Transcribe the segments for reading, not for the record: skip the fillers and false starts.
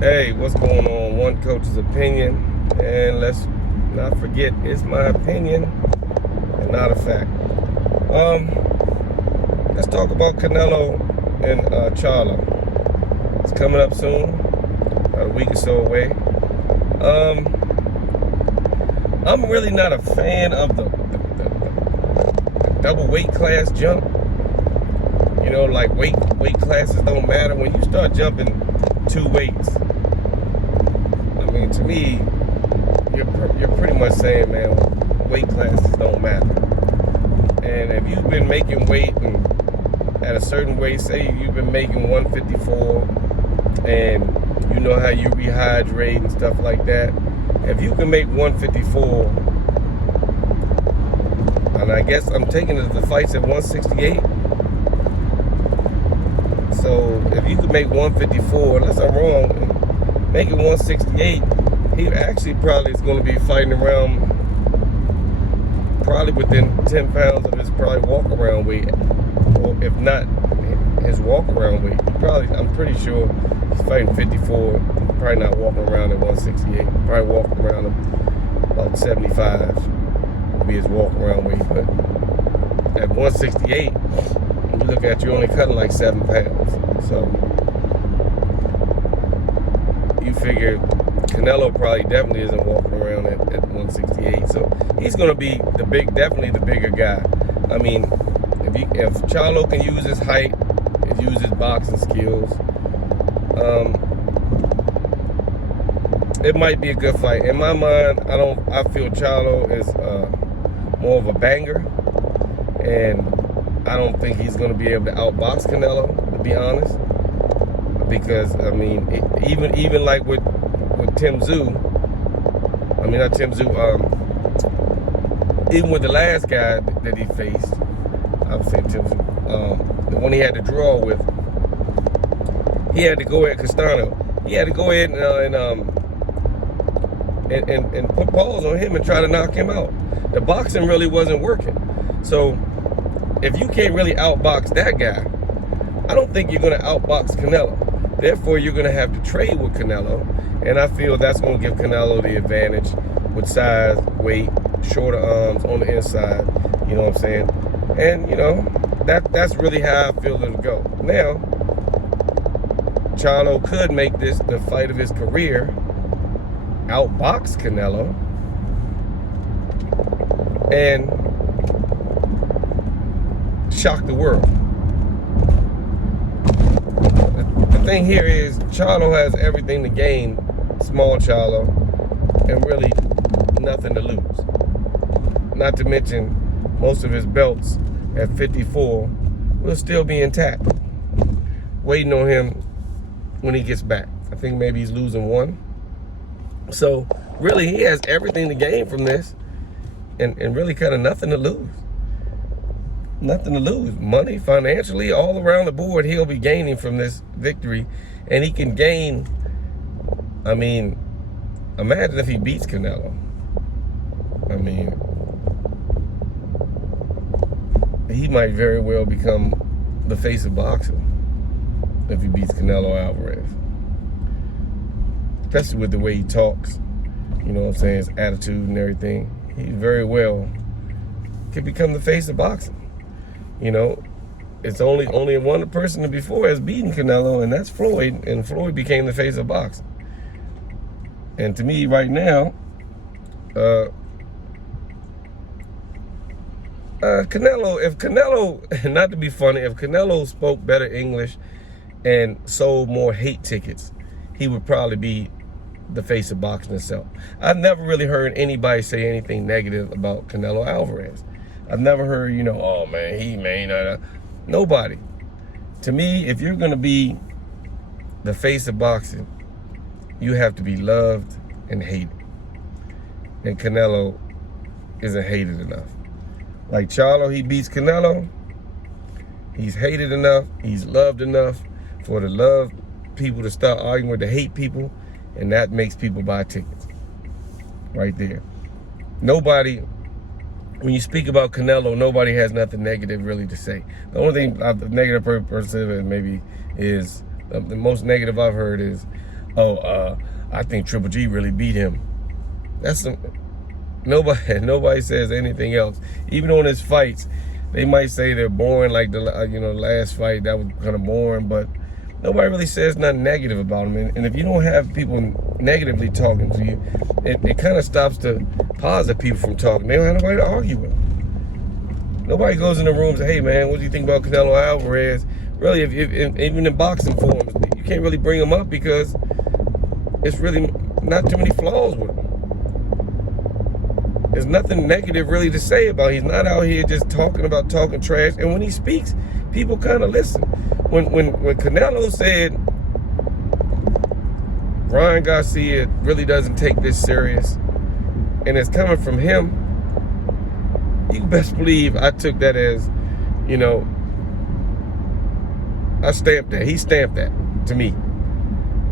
Hey, what's going on? One coach's opinion, and let's not forget, it's my opinion and not a fact. Let's talk about Canelo and Charlo. It's coming up soon, about a week or so away. I'm really not a fan of the double weight class jump. You know, like weight classes don't matter. When you start jumping two weights, I mean, to me, you're pretty much saying, man, weight classes don't matter. And if you've been making weight and at a certain weight, say you've been making 154, and you know how you rehydrate and stuff like that. If you can make 154, and I guess I'm taking the fights at 168. So if you could make 154, unless I'm wrong, make it 168, he actually probably is going to be fighting around, probably within 10 pounds of his probably walk around weight, or if not his walk around weight. I'm pretty sure he's fighting 54, probably not walking around at 168, probably walking around about 75 will be his walk around weight. But at 168, you look at, you're only cutting like 7 pounds. So you figure Canelo probably definitely isn't walking around at 168. So he's going to be definitely the bigger guy. I mean, if Charlo can use his height and use his boxing skills, it might be a good fight. In my mind, I feel Charlo is more of a banger, and I don't think he's going to be able to outbox Canelo, to be honest. Because, I mean, even like with Tim Tszyu, I mean, not Tim Tszyu, even with the last guy that he faced, I would say Tim Tszyu, the one he had to draw with, he had to go at Castano. He had to go ahead and put balls on him and try to knock him out. The boxing really wasn't working. So if you can't really outbox that guy, I don't think you're going to outbox Canelo. Therefore, you're going to have to trade with Canelo, and I feel that's going to give Canelo the advantage with size, weight, shorter arms on the inside. You know what I'm saying? And, you know, that's really how I feel it'll go. Now, Charlo could make this the fight of his career, outbox Canelo, and shock the world. The thing here is Charlo has everything to gain, small Charlo, and really nothing to lose. Not to mention most of his belts at 54 will still be intact, waiting on him when he gets back. I think maybe he's losing one. So really he has everything to gain from this, and really kind of nothing to lose. Nothing to lose. Money, financially, all around the board, he'll be gaining from this victory. And he can gain, I mean, imagine if he beats Canelo. I mean, he might very well become the face of boxing if he beats Canelo Alvarez. Especially with the way he talks, you know what I'm saying, his attitude and everything. He very well could become the face of boxing. You know, it's only one person before has beaten Canelo, and that's Floyd, and Floyd became the face of boxing. And to me, right now, Canelo, not to be funny, if Canelo spoke better English and sold more hate tickets, he would probably be the face of boxing itself. I've never really heard anybody say anything negative about Canelo Alvarez. I've never heard, you know, oh man, he may not. Nobody. To me, if you're going to be the face of boxing, you have to be loved and hated. And Canelo isn't hated enough. Like Charlo, he beats Canelo. He's hated enough. He's loved enough for the love people to start arguing with the hate people. And that makes people buy tickets. Right there. Nobody, when you speak about Canelo, nobody has nothing negative really to say. The only thing, the negative person maybe is, the most negative I've heard is, oh, I think Triple G really beat him. That's some, nobody says anything else. Even on his fights, they might say they're boring, like the last fight, that was kind of boring, but nobody really says nothing negative about him. And if you don't have people negatively talking to you, it kind of stops the positive people from talking. They don't have nobody to argue with. Nobody goes in the room and says, hey man, what do you think about Canelo Alvarez? Really, even in boxing forums, you can't really bring him up because it's really not too many flaws with him. There's nothing negative really to say about him. He's not out here just talking trash. And when he speaks, people kind of listen. When Canelo said Ryan Garcia really doesn't take this serious, and it's coming from him, you best believe I took that as, I stamped that. He stamped that to me.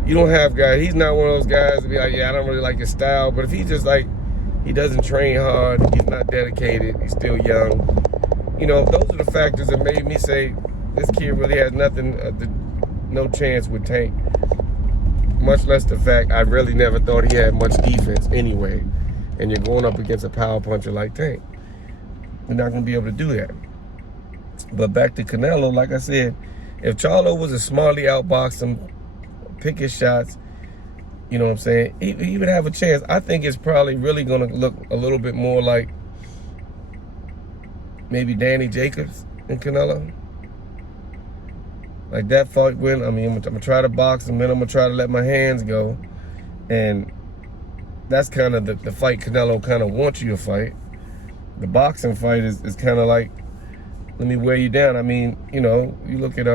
You don't have guys, he's not one of those guys to be like, yeah, I don't really like his style. But if he's just like, he doesn't train hard, he's not dedicated, he's still young. Those are the factors that made me say, this kid really has nothing, no chance with Tank. Much less the fact I really never thought he had much defense anyway. And you're going up against a power puncher like Tank. You're not going to be able to do that. But back to Canelo, like I said, if Charlo was a smartly outbox him, pick his shots, you know what I'm saying, he would have a chance. I think it's probably really going to look a little bit more like maybe Danny Jacobs and Canelo. Like that fight win, I'm going to try to box him, then I'm going to try to let my hands go. And that's kind of the fight Canelo kind of wants you to fight. The boxing fight is kind of like, let me wear you down. I mean, you look at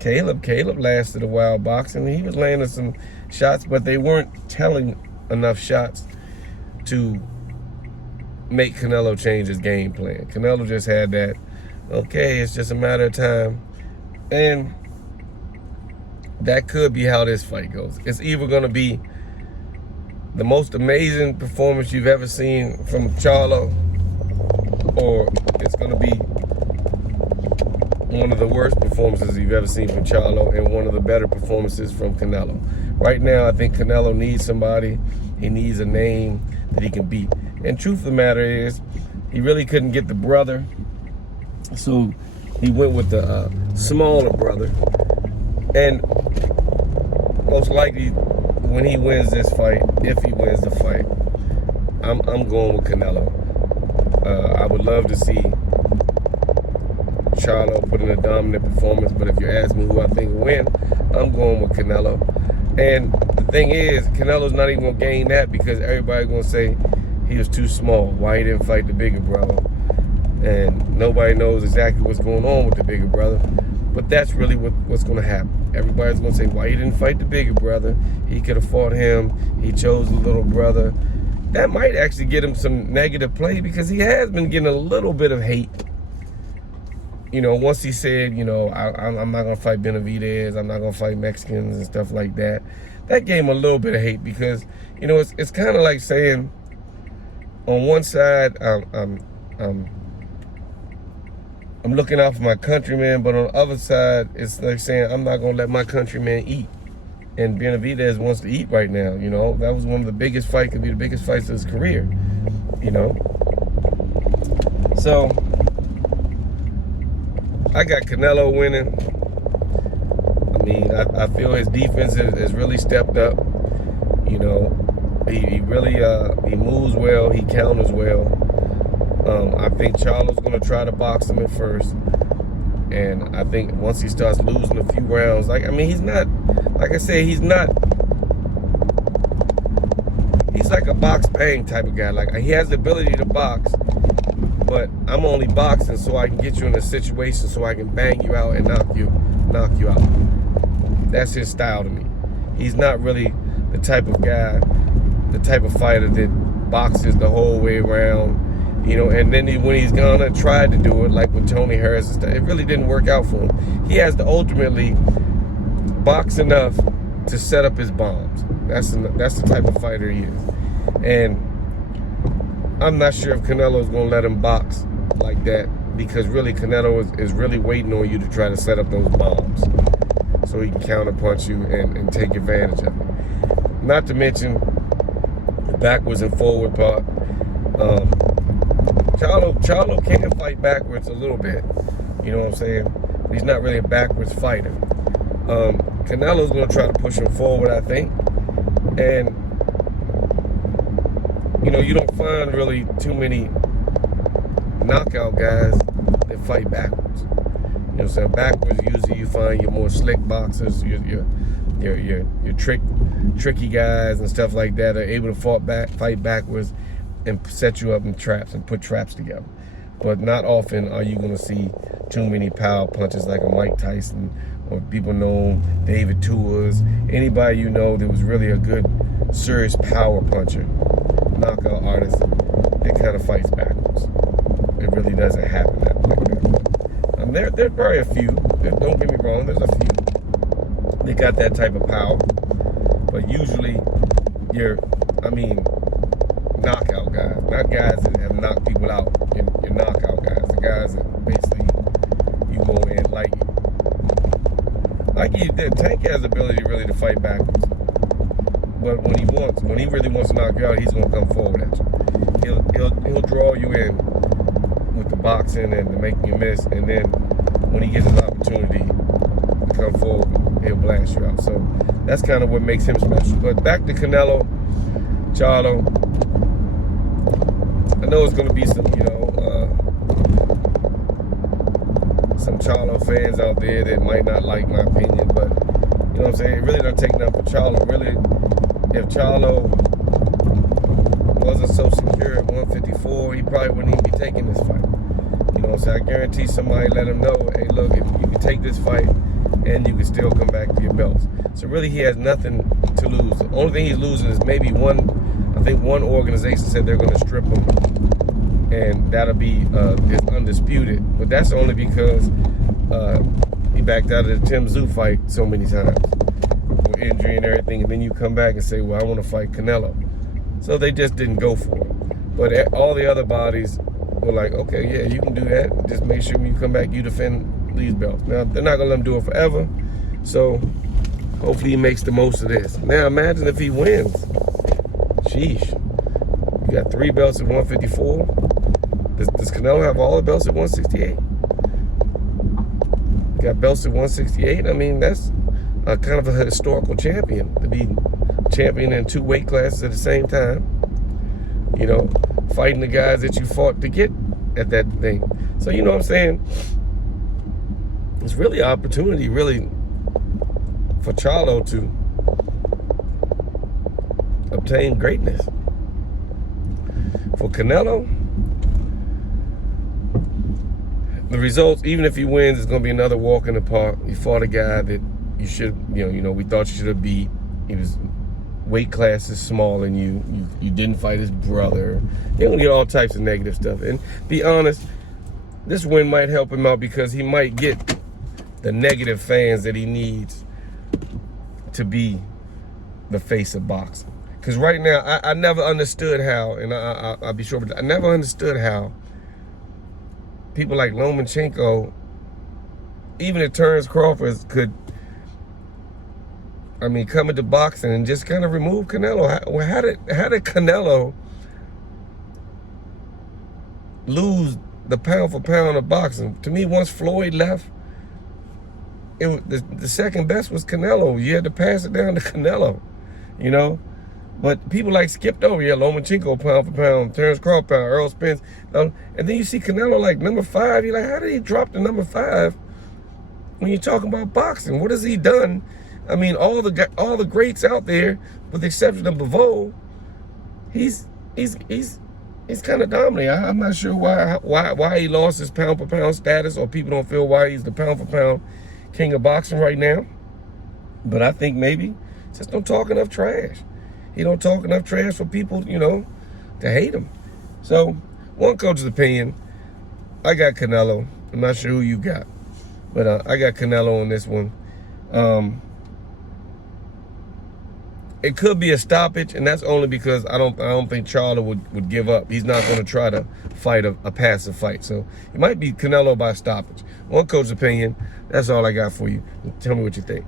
Caleb. Caleb lasted a while boxing. He was landing some shots, but they weren't telling enough shots to make Canelo change his game plan. Canelo just had that, okay, it's just a matter of time. And that could be how this fight goes. It's either going to be the most amazing performance you've ever seen from Charlo, or it's going to be one of the worst performances you've ever seen from Charlo and one of the better performances from Canelo. Right now, I think Canelo needs somebody. He needs a name that he can beat. And truth of the matter is, he really couldn't get the brother, so he went with the smaller brother. And most likely, when he wins this fight, if he wins the fight, I'm going with Canelo. I would love to see Charlo put in a dominant performance, but if you ask me who I think will win, I'm going with Canelo. And the thing is, Canelo's not even going to gain that because everybody's going to say he was too small. Why he didn't fight the bigger brother? And nobody knows exactly what's going on with the bigger brother. But that's really what's going to happen. Everybody's going to say, why he didn't fight the bigger brother? He could have fought him. He chose the little brother. That might actually get him some negative play because he has been getting a little bit of hate. Once he said, I'm not going to fight Benavidez, I'm not going to fight Mexicans and stuff like that. That gave him a little bit of hate because, it's kind of like saying, on one side, I'm looking out for my countrymen, but on the other side, it's like saying, I'm not going to let my countrymen eat. And Benavidez wants to eat right now, That was one of the biggest fights, could be the biggest fights of his career, So, I got Canelo winning. I mean, I feel his defense has really stepped up. He really, he moves well, he counters well. I think Charlo's going to try to box him at first. And I think once he starts losing a few rounds, he's not, like I said, he's like a box bang type of guy. Like, he has the ability to box, but I'm only boxing so I can get you in a situation so I can bang you out and knock you out. That's his style to me. He's not really the type of guy, the type of fighter that boxes the whole way around. And then when he's gonna try to do it, like with Tony Harris and stuff, it really didn't work out for him. He has to ultimately box enough to set up his bombs. That's the type of fighter he is. And I'm not sure if Canelo is gonna let him box like that because really Canelo is really waiting on you to try to set up those bombs so he can counterpunch you and take advantage of it. Not to mention the backwards and forward part. Charlo can fight backwards a little bit. You know what I'm saying? But he's not really a backwards fighter. Canelo's going to try to push him forward, I think. And, you know, you don't find really too many knockout guys that fight backwards. You know what I'm saying? Backwards, usually you find your more slick boxers, your tricky guys and stuff like that are able to fight backwards and set you up in traps and put traps together. But not often are you going to see too many power punches like a Mike Tyson or people know David Tuas, anybody you know that was really a good, serious power puncher, knockout artist that kind of fights backwards. It really doesn't happen that way. There's probably a few, don't get me wrong, there's a few that got that type of power. But usually, knockout guys, not guys that have knocked people out. You're knockout guys, the guys that basically you go in like Tank has the ability really to fight backwards. But when he really wants to knock you out, he's gonna come forward at you. He'll draw you in with the boxing and the making you miss, and then when he gets his opportunity to come forward, he'll blast you out. So that's kind of what makes him special. But back to Canelo, Charlo. I know it's going to be some, some Charlo fans out there that might not like my opinion, but you know what I'm saying? It really don't take nothing for Charlo. Really, if Charlo wasn't so secure at 154, he probably wouldn't even be taking this fight. You know what I'm saying? I guarantee somebody let him know, hey, look, if you can take this fight and you can still come back to your belts. So really, he has nothing to lose. The only thing he's losing is maybe one organization said they're going to strip him, and that'll be is undisputed. But that's only because he backed out of the Tim Tszyu fight so many times with injury and everything, and then you come back and say, well, I want to fight Canelo. So they just didn't go for it. But all the other bodies were like, okay, yeah, you can do that. Just make sure when you come back, you defend these belts. Now, they're not going to let him do it forever, so hopefully he makes the most of this. Now, imagine if he wins. Sheesh. You got 3 belts at 154. Does Canelo have all the belts at 168? You got belts at 168? I mean, that's a kind of a historical champion, to be champion in 2 weight classes at the same time. You know, fighting the guys that you fought to get at that thing. So, you know what I'm saying? It's really an opportunity, really, for Charlo to obtain greatness. For Canelo, the results, even if he wins, it's going to be another walk in the park. You fought a guy that you should, we thought you should have beat. He was weight classes smaller than you. You didn't fight his brother. You're going to get all types of negative stuff. And be honest, this win might help him out because he might get the negative fans that he needs to be the face of boxing. Because right now, I never understood how, and I'll be sure, but I never understood how people like Lomachenko, even if Terrence Crawford could, come into boxing and just kind of remove Canelo. How did Canelo lose the pound for pound of boxing? To me, once Floyd left, the second best was Canelo. You had to pass it down to Canelo, But people skipped over, Lomachenko pound for pound, Terrence Crawford pound, Earl Spence. And then you see Canelo number 5. You're like, how did he drop to number 5 when you're talking about boxing? What has he done? All the greats out there, with the exception of Bivol, he's kind of dominant. I'm not sure why he lost his pound for pound status, or people don't feel why he's the pound for pound king of boxing right now. But I think maybe just don't talk enough trash. He don't talk enough trash for people, to hate him. So, one coach's opinion, I got Canelo. I'm not sure who you got, but I got Canelo on this one. It could be a stoppage, and that's only because I don't think Charlo would give up. He's not going to try to fight a passive fight. So it might be Canelo by stoppage. One coach's opinion. That's all I got for you. Tell me what you think.